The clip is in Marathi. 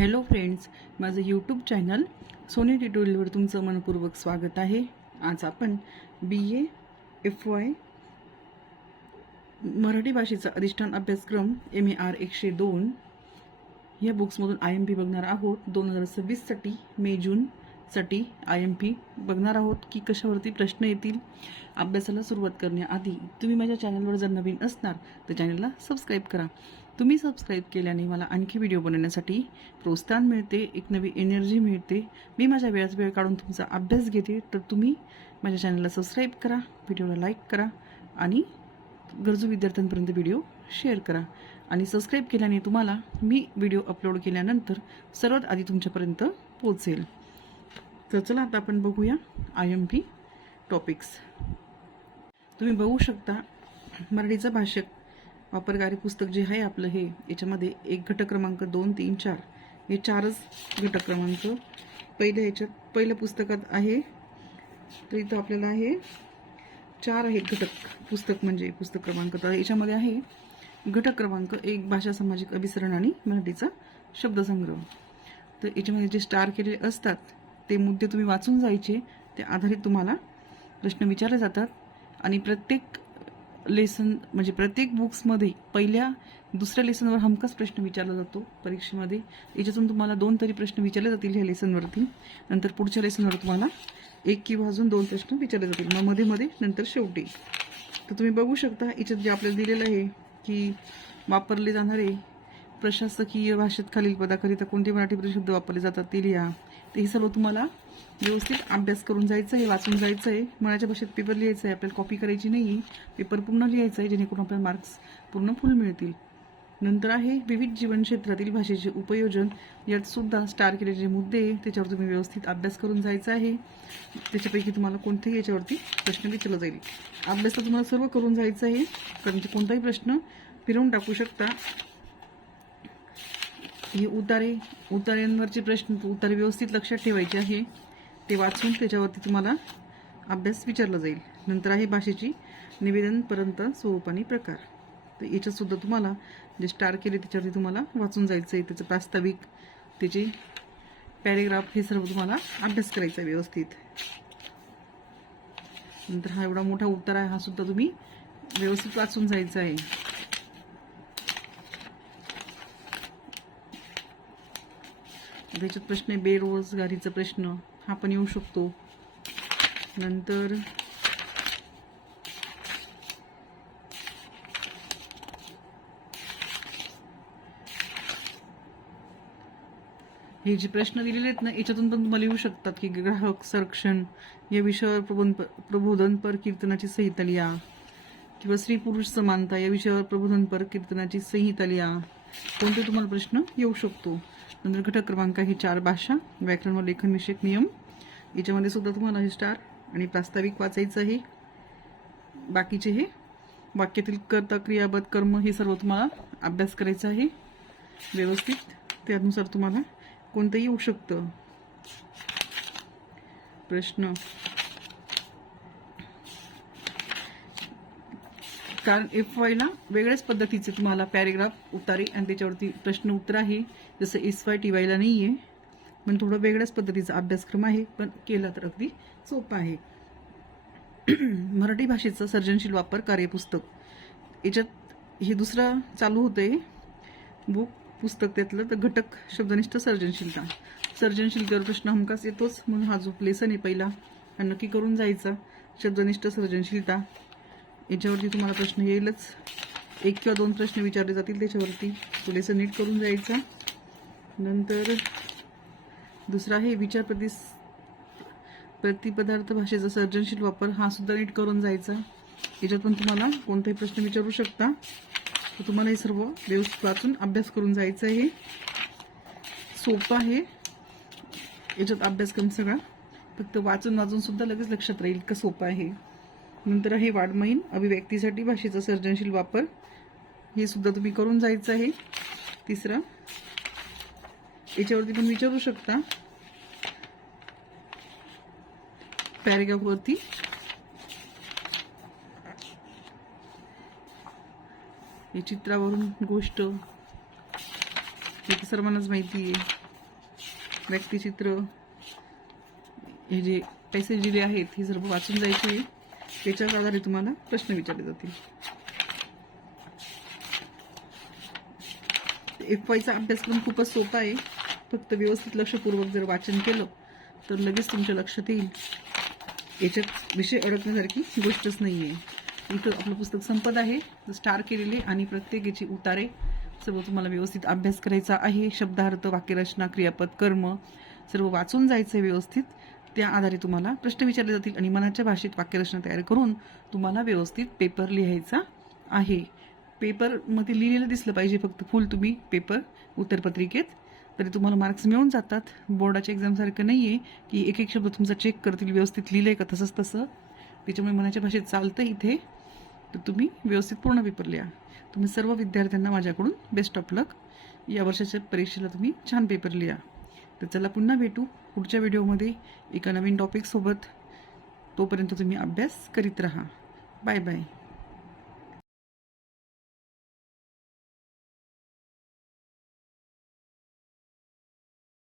हॅलो फ्रेंड्स, माझं यूट्यूब चॅनल सोनी ट्युटोरियलवर तुमचं मनपूर्वक स्वागत आहे. आज आपण BA FY मराठी भाषेचा अधिष्ठान अभ्यासक्रम MER 102 या बुक्समधून IMP बघणार आहोत. 2026साठी मे जूनसाठी IMP बघणार आहोत की कशावरती प्रश्न येतील. अभ्यासाला सुरुवात करण्याआधी तुम्ही माझ्या चॅनलवर जर नवीन असणार तर चॅनलला सबस्क्राईब करा. तुम्ही सबस्क्राईब केल्याने मला आणखी व्हिडिओ बनवण्यासाठी प्रोत्साहन मिळते, एक नवी एनर्जी मिळते. मी माझ्या वेळात वेळ काढून तुमचा अभ्यास घेते. तर तुम्ही माझ्या चॅनलला सबस्क्राईब करा, व्हिडिओला लाईक करा आणि गरजू विद्यार्थ्यांपर्यंत व्हिडिओ शेअर करा. आणि सबस्क्राईब केल्याने तुम्हाला मी व्हिडिओ अपलोड केल्यानंतर सर्वात आधी तुमच्यापर्यंत पोहोचेल. तर चला आता आपण बघूया IMP टॉपिक्स. तुम्ही बघू शकता मराठीचा भाषक वापरणारे पुस्तक जे आहे आपलं हे, याच्यामध्ये एक घटक क्रमांक 2, 3, 4 हे चारच घटक क्रमांक पहिल्या पुस्तकात आहे. तर इथं आपल्याला आहे 4 आहेत घटक पुस्तक म्हणजे पुस्तक क्रमांक. तर याच्यामध्ये आहे घटक क्रमांक 1 भाषा सामाजिक अभिसरण आणि मराठीचा शब्दसंग्रह. तर याच्यामध्ये जे स्टार केलेले असतात ते मुद्दे तुम्ही वाचून जायचे. त्या आधारित तुम्हाला प्रश्न विचारले जातात आणि प्रत्येक लेसन म्हणजे प्रत्येक बुक्समध्ये दुसऱ्या लेसनवर हमखास प्रश्न विचारला जातो परीक्षेमध्ये. याच्यातून तुम्हाला 2 तरी प्रश्न विचारले जातील ह्या लेसनवरती. नंतर पुढच्या लेसनवर तुम्हाला 1 किंवा अजून 2 प्रश्न विचारले जातील, मग मध्ये नंतर शेवटी. तर तुम्ही बघू शकता याच्यात जे आपल्याला दिलेलं आहे की वापरले जाणारे प्रशासकीय भाषेत खालील पदाकरिता कोणते मराठी शब्द वापरले जातात ते लिहा. ते हे सर्व तुम्हाला व्यवस्थित अभ्यास करून जायचं आहे, वाचून जायचं आहे. मराठी भाषेत पेपर लिहायचा आहे, आपल्याला कॉपी करायची नाही आहे. पेपर पूर्ण लिहायचा आहे जेणेकरून आपल्याला मार्क्स पूर्ण फुल मिळतील. नंतर आहे विविध जीवन क्षेत्रातील भाषेचे उपयोजन. यात सुद्धा स्टार केलेले जे मुद्दे त्याच्यावर तुम्ही व्यवस्थित अभ्यास करून जायचा आहे. त्याच्यापैकी तुम्हाला कोणत्याही याच्यावरती प्रश्न विचारला जाईल. अभ्यास तर तुम्हाला सर्व करून जायचं आहे, कारण की कोणताही प्रश्न फिरवून टाकू शकता. हे उतार्यांवरचे प्रश्न उतारे व्यवस्थित लक्षात ठेवायचे आहे. ते वाचून त्याच्यावरती तुम्हाला अभ्यास विचारला जाईल. नंतर आहे भाषेची निवेदनपर्यंत स्वरूप आणि प्रकार. तर याच्यात सुद्धा तुम्हाला जे स्टार केले त्याच्यावरती तुम्हाला वाचून जायचं आहे. त्याचं प्रास्ताविक, त्याचे पॅरेग्राफ हे सर्व तुम्हाला अभ्यास करायचा आहे व्यवस्थित. नंतर हा एवढा मोठा उत्तर आहे, हा सुद्धा तुम्ही व्यवस्थित वाचून जायचा आहे. त्याच्यात प्रश्न आहे बेरोजगारीचा प्रश्न, हा पण येऊ शकतो. नंतर हे जे प्रश्न दिलेले आहेत ना, याच्यातून पण तुम्हाला येऊ शकतात की ग्राहक संरक्षण या विषयावर प्रबोधनपर कीर्तनाची संहिता लिहा, किंवा स्त्री पुरुष समानता या विषयावर प्रबोधनपर कीर्तनाची संहिता लिहा. कोणते तुम्हाला प्रश्न येऊ शकतो. नंतर घटक क्रमांक आहे 4 भाषा व्याकरण व लेखन विषयक नियम. याच्यामध्ये सुद्धा तुम्हाला हे स्टार आणि प्रास्ताविक वाचायचं आहे. बाकीचे हे वाक्यातील कर्ता क्रियापद कर्म हे सर्व तुम्हाला अभ्यास करायचा आहे व्यवस्थित. त्यानुसार तुम्हाला कोणतंही येऊ शकतं प्रश्न. कारण FYला वेगळ्याच पद्धतीचे तुम्हाला पॅरेग्राफ, उतारे आणि त्याच्यावरती प्रश्न उत्तर आहे. जसं SY TYला नाही आहे, पण थोडं वेगळ्याच पद्धतीचा अभ्यासक्रम आहे, पण केला तर अगदी सोपा आहे. मराठी भाषेचा सर्जनशील वापर कार्यपुस्तक. याच्यात हे दुसरं चालू होतंय पुस्तक त्यातलं. तर घटक शब्दनिष्ठ सर्जनशीलता. सर्जनशीलतेवर प्रश्न हमखास येतोच, म्हणून हा जो लेसन आहे पहिला हा नक्की करून जायचा. शब्दनिष्ठ सर्जनशीलता याच्यावरती तुम्हाला प्रश्न येईलच. 1 किंवा 2 प्रश्न विचारले जातील त्याच्यावरती. तो लेसन नीट करून जायचा. नंतर दुसरा आहे विचार प्रतिपदार्थ भाषेचा सर्जनशील वापर, हा सुद्धा नीट करून जायचा. याच्यात पण तुम्हाला कोणताही प्रश्न विचारू शकता. तर तुम्हाला हे सर्व व्यवस्थित वाचून अभ्यास करून जायचं आहे. सोपं आहे याच्यात अभ्यासक्रम सगळा, फक्त वाचून सुद्धा लगेच लक्षात राहील का सोपं आहे. नंतर आहे वाड्मयीन अभिव्यक्तीसाठी भाषेचा सर्जनशील वापर, हे सुद्धा तुम्ही करून जायचं आहे. तिसरं याच्यावरती पण विचारू शकता पॅरेग्राफवरती. हे चित्रावरून गोष्ट, हे सर्वांनाच माहिती आहे. व्यक्तिचित्र, हे जे पॅसेज दिले आहेत हे सर्व वाचून जायचे. त्याच्या आधारे तुम्हाला प्रश्न विचारले जातील. FYचा अभ्यासक्रम खूपच सोपा आहे. फक्त व्यवस्थित लक्षपूर्वक जर वाचन केलं तर लगेच तुमच्या लक्षात येईल. याच्यात विषय अडकण्यासारखी गोष्टच नाही आहे. इथं आपलं पुस्तक संपत आहे. स्टार केलेले आणि प्रत्येकाची उतारे सर्व तुम्हाला व्यवस्थित अभ्यास करायचा आहे. शब्दार्थ, वाक्यरचना, क्रियापद, कर्म सर्व वाचून जायचं आहे व्यवस्थित. त्या आधारे तुम्हाला प्रश्न विचारले जातील आणि मनाच्या भाषेत वाक्यरचना तयार करून तुम्हाला व्यवस्थित पेपर लिहायचा आहे. पेपरमध्ये लिहिलेलं दिसलं पाहिजे फक्त फुल तुम्ही पेपर उत्तरपत्रिकेत, तरी तुम्हाला मार्क्स मिळून जातात. बोर्डाच्या एक्झामसारखं नाही आहे की एक एक शब्द तुमचा चेक करतील व्यवस्थित लिहिलं आहे का तसंच तसं. त्याच्यामुळे मनाच्या भाषेत चालतं इथे. तर तुम्ही व्यवस्थित पूर्ण पेपर लिहा. तुम्ही सर्व विद्यार्थ्यांना माझ्याकडून बेस्ट ऑफ लक. या वर्षाच्या परीक्षेला तुम्ही छान पेपर लिहा. तर चला पुन्हा भेटू पुढच्या व्हिडिओमध्ये एका नवीन टॉपिकसोबत. तोपर्यंत तुम्ही अभ्यास करीत राहा. Bye bye.